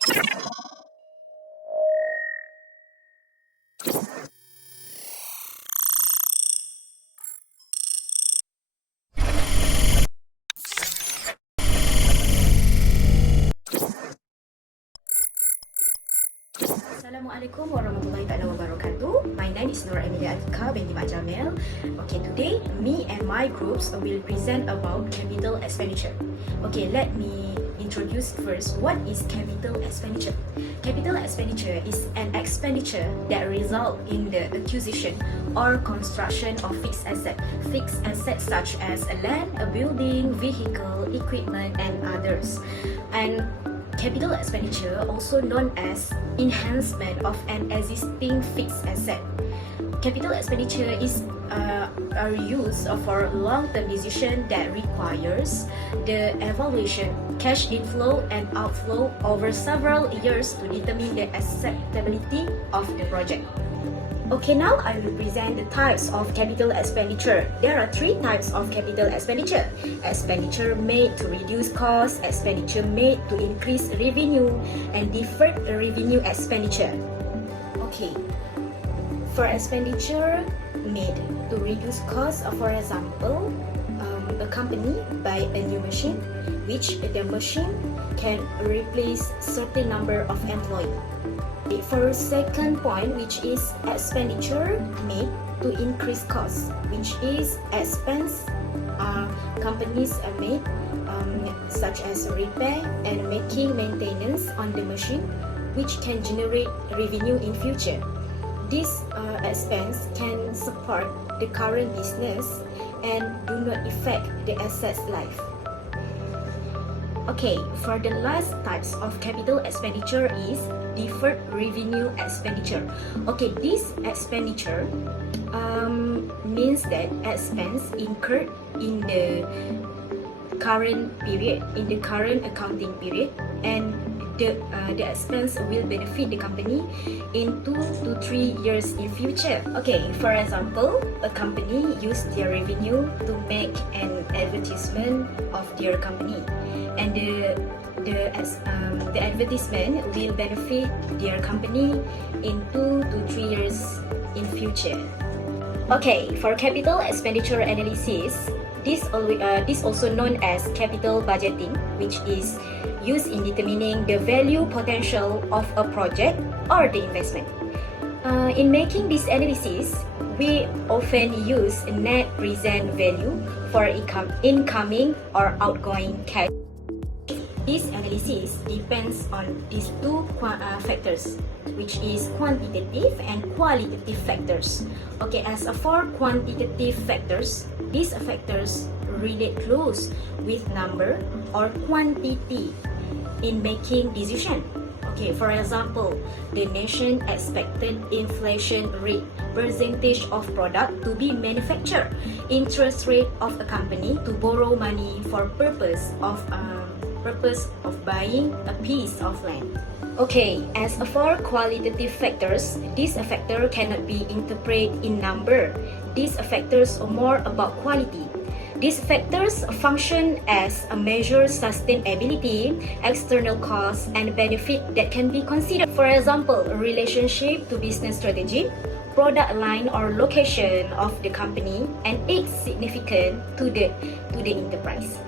Assalamualaikum warahmatullahi wabarakatuh. My name is Ameruddin Atika, Binti Jamil. Okay, today me and my groups will present about capital expenditure. Okay, let me introduce first what is capital expenditure. Capital expenditure is an expenditure that result in the acquisition or construction of fixed asset. Fixed assets such as a land, a building, vehicle, equipment, and others. And capital expenditure, also known as enhancement of an existing fixed asset. Capital expenditure is used for long-term decision that requires the evaluation, cash inflow and outflow over several years to determine the acceptability of the project. Okay, now I will present the types of capital expenditure. There are three types of capital expenditure. Expenditure made to reduce costs, expenditure made to increase revenue, and deferred revenue expenditure. Okay, for expenditure made to reduce costs, for example, a company buy a new machine, which the machine can replace certain number of employees. For second point, which is expenditure made to increase costs, which is expense companies made such as repair and making maintenance on the machine, which can generate revenue in future. This expense can support the current business and do not affect the asset's life. Okay, for the last types of capital expenditure is deferred revenue expenditure. Okay, this expenditure means that expense incurred in the current period, in the current accounting period, and the expense will benefit the company in 2 to 3 years in future. Okay, for example, a company use their revenue to make an advertisement of their company, and the advertisement will benefit their company in 2 to 3 years in future. Okay, for capital expenditure analysis, this also known as capital budgeting, which is used in determining the value potential of a project or the investment. In making this analysis, we often use net present value for incoming or outgoing cash. This analysis depends on these two factors, which is quantitative and qualitative factors. Okay, as for quantitative factors, these factors relate close with number or quantity in making decision. Okay, for example, the nation expected inflation rate, percentage of product to be manufactured, interest rate of a company to borrow money for purpose of buying a piece of land. Okay, as for qualitative factors, this factor cannot be interpreted in number. These factors are more about quality. These factors function as a measure sustainability, external costs, and benefit that can be considered. For example, relationship to business strategy, product line or location of the company, and its significance to the enterprise.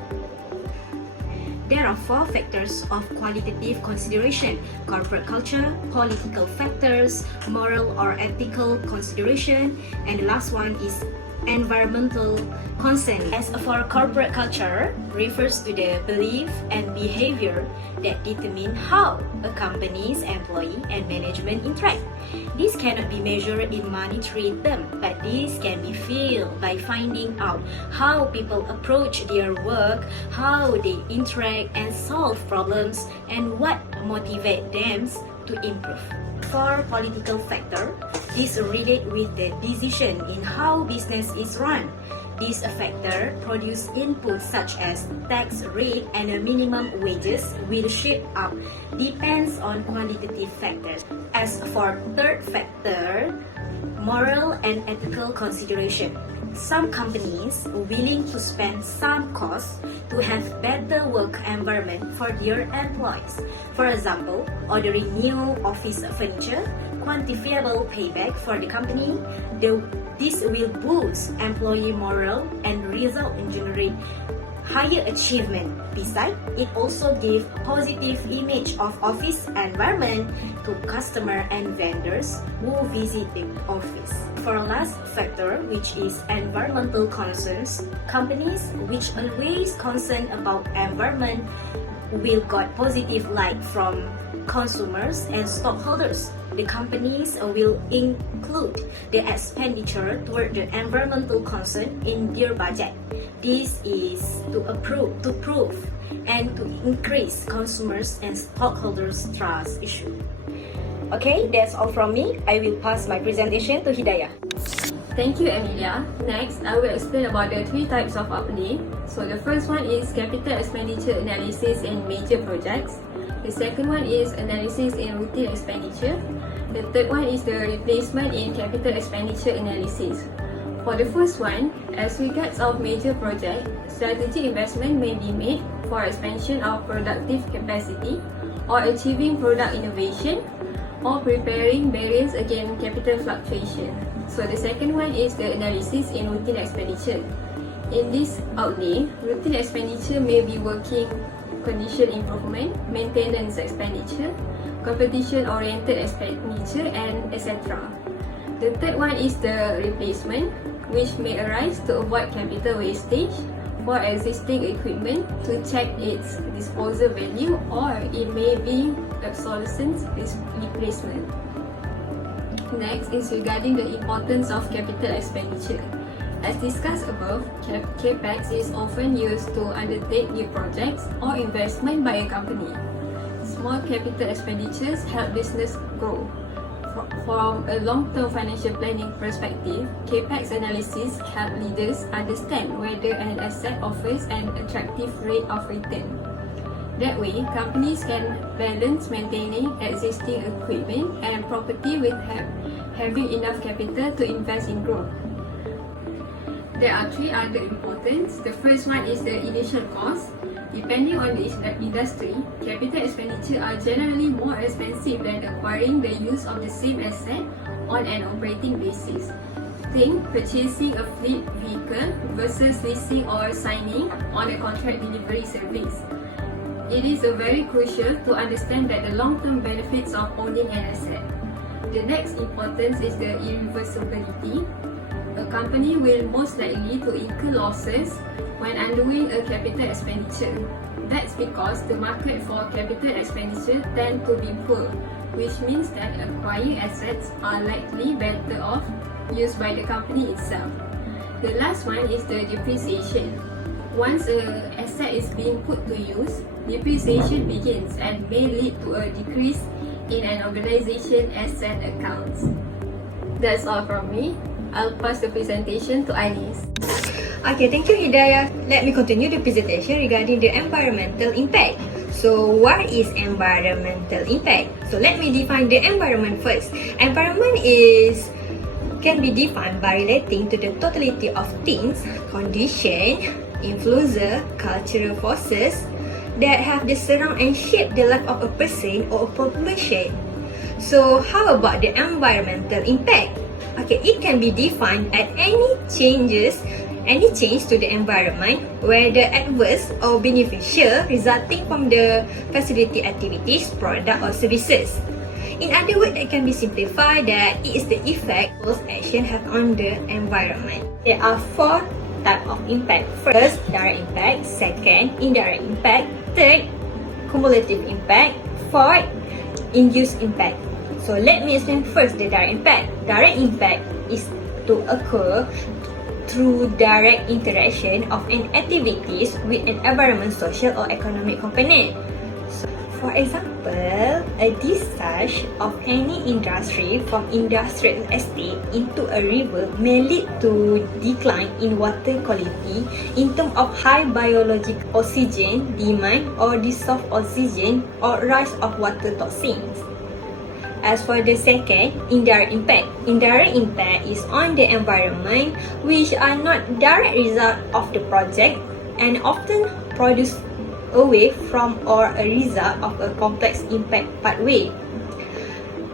There are 4 factors of qualitative consideration: corporate culture, political factors, moral or ethical consideration, and the last one is environmental concern. As for corporate culture, refers to the belief and behavior that determine how a company's employee and management interact. This cannot be measured in monetary terms, but this can be felt by finding out how people approach their work, how they interact and solve problems, and what motivates them to improve. For political factor, this relate with the decision in how business is run. This factor produce inputs such as tax rate and minimum wages will shape up, depends on quantitative factors. As for third factor, moral and ethical consideration. some companies are willing to spend some costs to have better work environment for their employees. For example, ordering new office furniture, quantifiable payback for the company. This will boost employee morale and result in generating higher achievement. Besides, it also gives a positive image of office environment to customer and vendors who visit the office. For last factor, which is environmental concerns, companies which always concerned about environment will got positive light from consumers and stockholders. The companies will include the expenditure toward the environmental concern in their budget. This is to prove and to increase consumers and stockholders trust issue. Okay, that's all from me. I will pass my presentation to Hidayah. Thank you, Amelia. Next, I will explain about the three types of outlay. So the first one is capital expenditure analysis in major projects. The second one is analysis in routine expenditure. The third one is the replacement in capital expenditure analysis. For the first one, as regards of major project, strategic investment may be made for expansion of productive capacity or achieving product innovation or preparing barriers against capital fluctuation. So the second one is the analysis in routine expenditure. In this outlay, routine expenditure may be working condition improvement, maintenance expenditure, competition-oriented expenditure, and etc. The third one is the replacement, which may arise to avoid capital wastage for existing equipment to check its disposal value, or it may be obsolescence replacement. Next is regarding the importance of capital expenditure. As discussed above, CAPEX is often used to undertake new projects or investment by a company. Small capital expenditures help business grow. From a long-term financial planning perspective, CAPEX analysis help leaders understand whether an asset offers an attractive rate of return. That way, companies can balance maintaining existing equipment and property with having enough capital to invest in growth. There are three other importance. The first one is the initial cost. Depending on the industry, capital expenditure are generally more expensive than acquiring the use of the same asset on an operating basis. Think purchasing a fleet vehicle versus leasing or signing on a contract delivery service. It is very crucial to understand that the long-term benefits of owning an asset. The next importance is the irreversibility. A company will most likely to incur losses when undergoing a capital expenditure. That's because the market for capital expenditure tend to be poor, which means that acquired assets are likely better off used by the company itself. The last one is the depreciation. Once an asset is being put to use, depreciation begins and may lead to a decrease in an organization asset accounts. That's all from me. I'll pass the presentation to Anis. Okay, thank you Hidayah. Let me continue the presentation regarding the environmental impact. So, what is environmental impact? So, let me define the environment first. Environment can be defined by relating to the totality of things, condition, influencer, cultural forces that have the surround and shape the life of a person or a population. So, how about the environmental impact? Okay, it can be defined as any change to the environment, whether adverse or beneficial, resulting from the facility activities, product or services. In other words, it can be simplified that it is the effect those actions have on the environment. There are four types of impact. First, direct impact. Second, indirect impact. Third, cumulative impact. Fourth, induced impact. So let me explain first the direct impact. Direct impact is to occur through direct interaction of an activities with an environment, social or economic component. So, for example, a discharge of any industry from industrial estate into a river may lead to decline in water quality in terms of high biological oxygen demand or dissolved oxygen or rise of water toxins. As for the second, indirect impact. Indirect impact is on the environment which are not direct result of the project and often produced away from or a result of a complex impact pathway.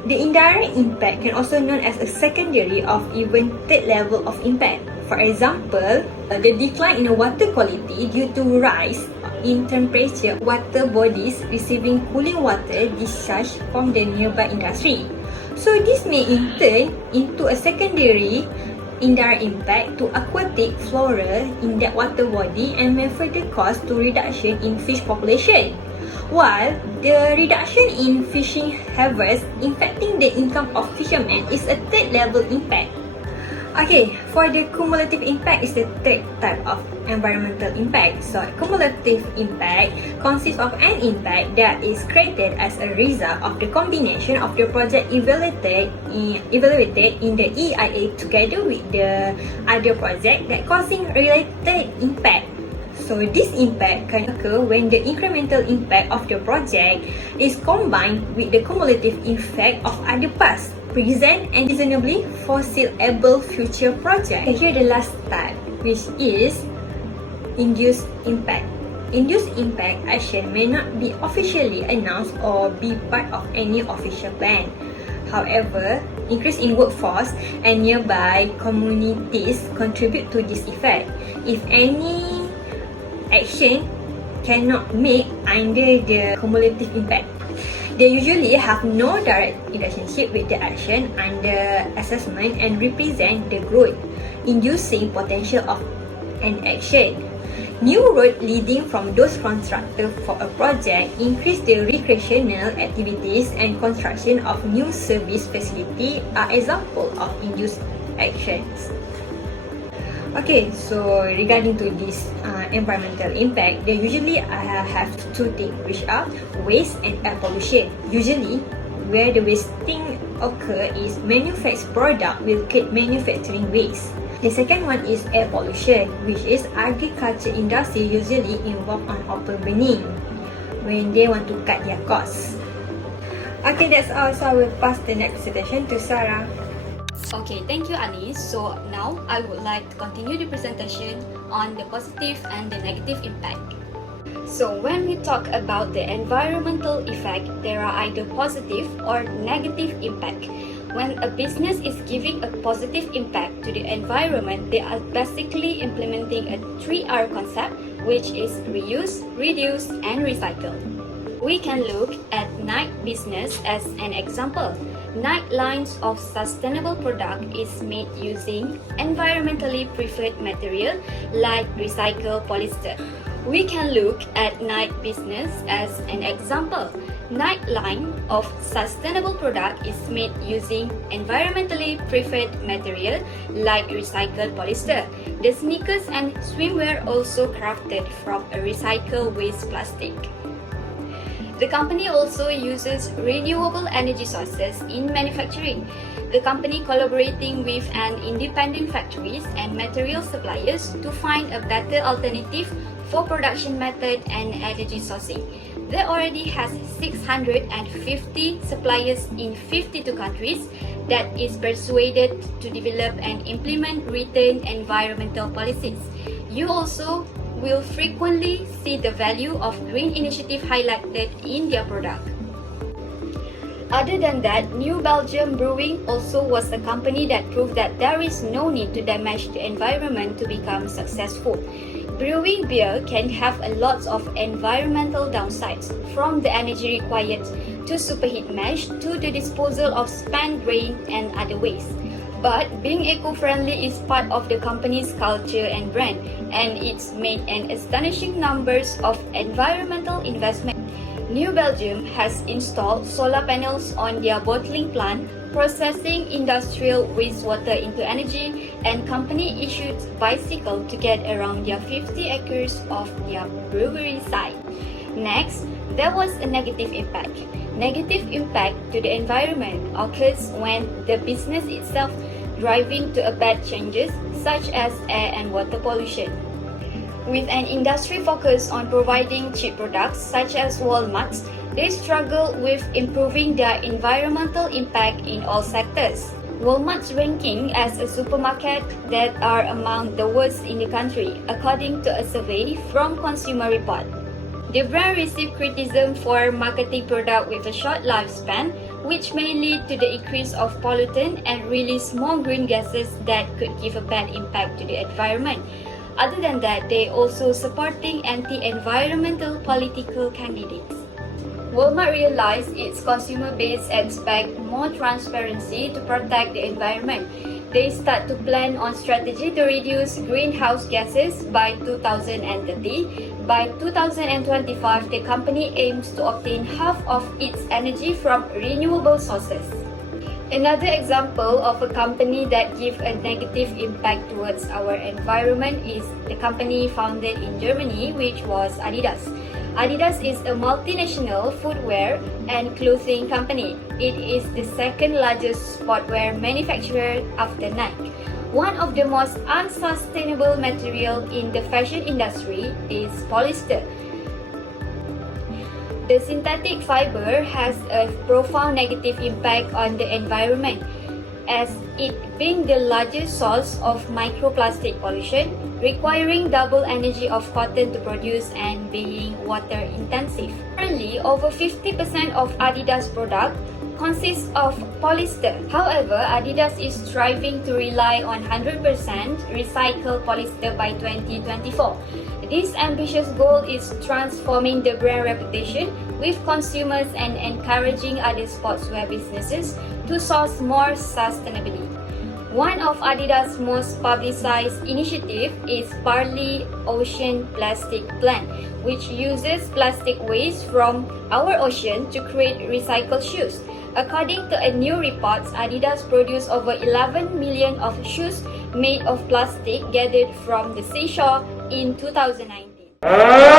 The indirect impact can also known as a secondary of even third level of impact. For example, the decline in the water quality due to rise in temperature, water bodies receiving cooling water discharge from the nearby industry. So this may in turn into a secondary indirect impact to aquatic flora in that water body and may further cause to reduction in fish population. While the reduction in fishing harvest impacting the income of fishermen is a third level impact. Okay, for the cumulative impact is the third type of environmental impact. So cumulative impact consists of an impact that is created as a result of the combination of the project evaluated in the EIA together with the other project that causing related impact. So this impact can occur when the incremental impact of the project is combined with the cumulative effect of other past, present and reasonably foreseeable future projects. Here the last type, which is induced impact. Induced impact action may not be officially announced or be part of any official plan. However, increase in workforce and nearby communities contribute to this effect. If any action cannot make under the cumulative impact, they usually have no direct relationship with the action under assessment and represent the growth, inducing potential of an action. New road leading from those constructed for a project increase the recreational activities and construction of new service facility are example of induced actions. Okay, so regarding to this environmental impact, they usually have two things, which are waste and air pollution. Usually, where the wasting occur is manufactured product will create manufacturing waste. The second one is air pollution, which is agriculture industry usually involved on open burning when they want to cut their costs. Okay, that's all. So I will pass the next presentation to Sarah. Okay, thank you Anis. So now I would like to continue the presentation on the positive and the negative impact. So when we talk about the environmental effect, there are either positive or negative impact. When a business is giving a positive impact to the environment, they are basically implementing a 3R concept, which is reuse, reduce, and recycle. We can look at night business as an example. Night lines of sustainable product is made using environmentally preferred material like recycled polyester. We can look at night business as an example. Night line of sustainable product is made using environmentally preferred material like recycled polyester. The sneakers and swimwear also crafted from a recycled waste plastic. The company also uses renewable energy sources in manufacturing. The company collaborating with an independent factories and material suppliers to find a better alternative for production method and energy sourcing. They already has 650 suppliers in 52 countries that is persuaded to develop and implement written environmental policies. You also will frequently see the value of green initiative highlighted in their product. Other than that, New Belgium Brewing also was a company that proved that there is no need to damage the environment to become successful. Brewing beer can have a lot of environmental downsides, from the energy required to superheat mash to the disposal of spent grain and other waste. But being eco-friendly is part of the company's culture and brand, and it's made an astonishing numbers of environmental investment. New Belgium has installed solar panels on their bottling plant, processing industrial wastewater into energy, and company issued bicycle to get around their 50 acres of their brewery site. Next, there was a negative impact. Negative impact to the environment occurs when the business itself driving to a bad changes such as air and water pollution. With an industry focus on providing cheap products such as Walmart's, They struggle with improving their environmental impact in all sectors. Walmart's ranking as a supermarket that are among the worst in the country, according to a survey from Consumer Report. The brand received criticism for marketing product with a short lifespan, which may lead to the increase of pollutant and release more green gases that could give a bad impact to the environment. Other than that, they also supporting anti-environmental political candidates. Walmart realized its consumer base expect more transparency to protect the environment. They start to plan on strategy to reduce greenhouse gases by 2030. By 2025, the company aims to obtain half of its energy from renewable sources. Another example of a company that gives a negative impact towards our environment is the company founded in Germany, which was Adidas. Adidas is a multinational footwear and clothing company. It is the second largest sportswear manufacturer after Nike. One of the most unsustainable material in the fashion industry is polyester. The synthetic fiber has a profound negative impact on the environment, as it being the largest source of microplastic pollution, requiring double energy of cotton to produce and being water intensive. Currently, over 50% of Adidas product consists of polyester. However, Adidas is striving to rely on 100% recycled polyester by 2024. This ambitious goal is transforming the brand reputation with consumers and encouraging other sportswear businesses to source more sustainably. One of Adidas' most publicized initiative is Barley Ocean Plastic Plan, which uses plastic waste from our ocean to create recycled shoes. According to a new report, Adidas produced over 11 million of shoes made of plastic gathered from the seashore in 2019.